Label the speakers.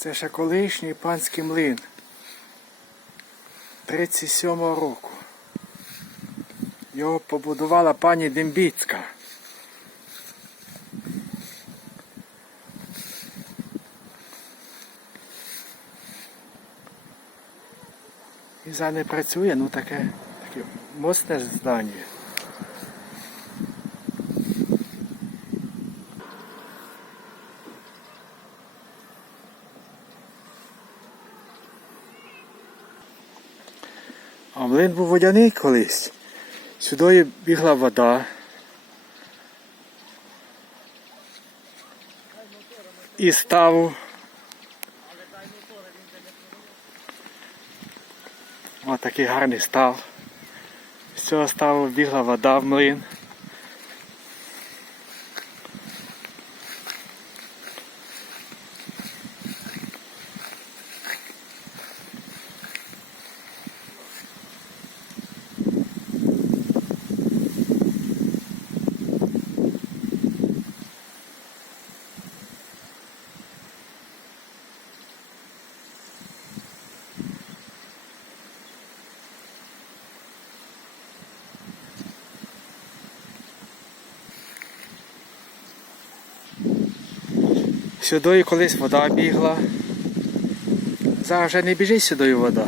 Speaker 1: Це ще колишній панський млин. 37-го року. Його побудувала пані Дембіцька. І за не працює, ну таке, таке моцне здання. Млин був водяний колись. Сюди бігла вода. І ставу. Ось такий гарний став. З цього ставу бігла вода в млин. Сюди колись вода бігла. Зараз вже не біжить сюди вода.